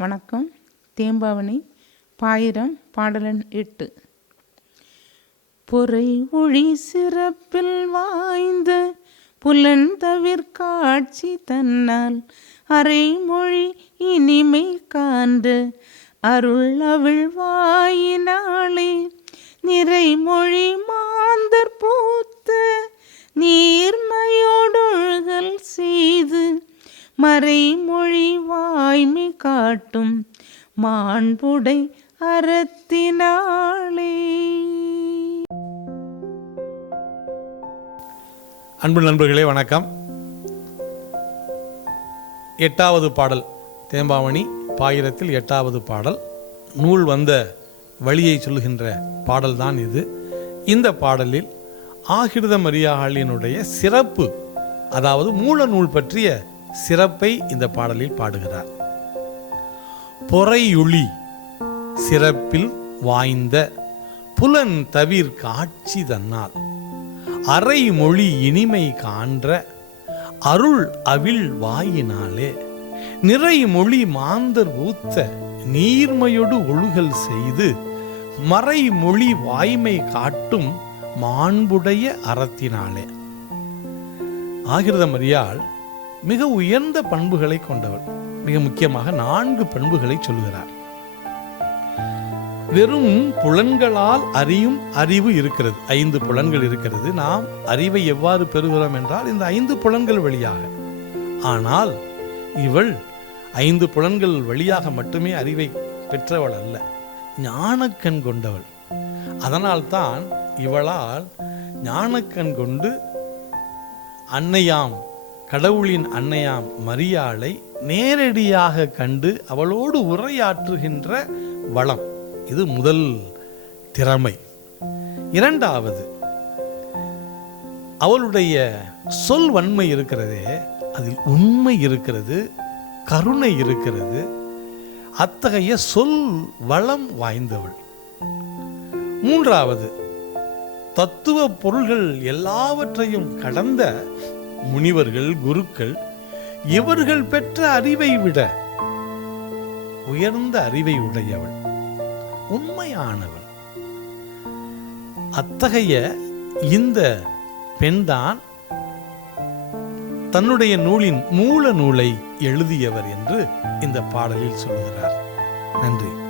வணக்கம். தேம்பாவணி பாயிரம் பாடலன் எட்டு. பொறை ஒளி சிறப்பில் வாய்ந்த புலன் புலந்தவிற்காட்சி தன்னால் அரைமொழி இனிமை காண்டு அருள் அவள் வாயினாளே நிறைமொழி மாந்தர் பூத்த நீ மறைமொழி வாய்மை காட்டும் மாண்புடை அறத்தினாளே அன்பு நண்பர்களே வணக்கம். எட்டாவது பாடல் தேம்பாவணி பாயிரத்தில் எட்டாவது பாடல் நூல் வந்த வழியை சொல்லுகின்ற பாடல்தான் இது. இந்த பாடலில் ஆகிருத மரியாளினுடைய சிறப்பு அதாவது மூல நூல் பற்றிய சிறப்பை இந்த பாடலில் பாடுகிறார். பொறையுளி சிறப்பில் வாய்ந்த புலன் தவிர் காட்சி தன்னால் அரைமொழி இனிமை காண்ற அருள் அவிழ் வாயினாலே நிறைமொழி மாந்தர் ஊத்த நீர்மையொடு ஒழுகல் செய்து மறைமொழி வாய்மை காட்டும் மாண்புடைய அறத்தினாலே. ஆகிருதமரியாள் மிக உயர்ந்த பண்புகளை கொண்டவள். மிக முக்கியமாக நான்கு பண்புகளை சொல்கிறார். வெறும் புலன்களால் அறியும் அறிவு இருக்கிறது. ஐந்து புலன்கள் இருக்கிறது. நாம் அறிவை எவ்வாறு பெறுகிறோம் என்றால் இந்த ஐந்து புலன்கள் வழியாக. ஆனால் இவள் ஐந்து புலன்கள் வழியாக மட்டுமே அறிவை பெற்றவள் அல்ல. ஞானக்கண் கொண்டவள். அதனால்தான் இவளால் ஞானக்கண் கொண்டு அன்னையாம் கடவுளின் அன்னையாம் மரியாளை நேரடியாக கண்டு அவளோடு உரையாற்றுகின்ற வளம். இது முதல் திறமை. இரண்டாவது அவளுடைய சொல் வன்மை இருக்கிறதே அதில் உண்மை இருக்கிறது கருணை இருக்கிறது அத்தகைய சொல் வளம் வாய்ந்தவள். மூன்றாவது தத்துவ பொருள்கள் எல்லாவற்றையும் கடந்த முனிவர்கள் குருக்கள் இவர்கள் பெற்ற அறிவை விட உயர்ந்த அறிவை உடையவள் உண்மையானவள். அத்தகைய இந்த பெண்தான் தன்னுடைய நூலின் மூல நூலை எழுதியவர் என்று இந்த பாடலில் சொல்லுகிறார். நன்றி.